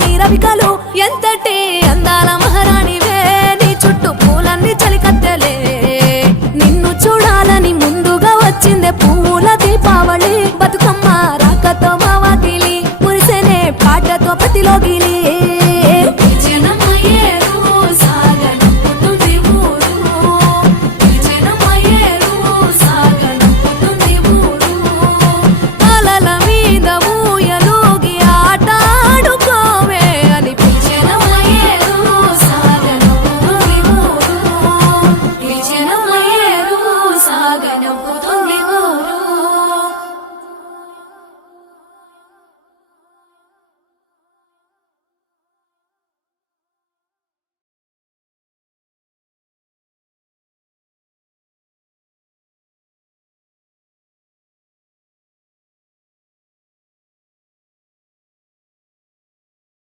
నీ రవికలు ఎంతటి అందాల మహారాణివే నీ చుట్టూ పూలన్నీ చలికత్తెలే నిన్ను చూడాలని ముందుగా వచ్చిందే పూల దీపావళి బతుకమ్మ రాకతో మా వాకిలి మురిసెనే పాటతో ప్రతిలోగిలి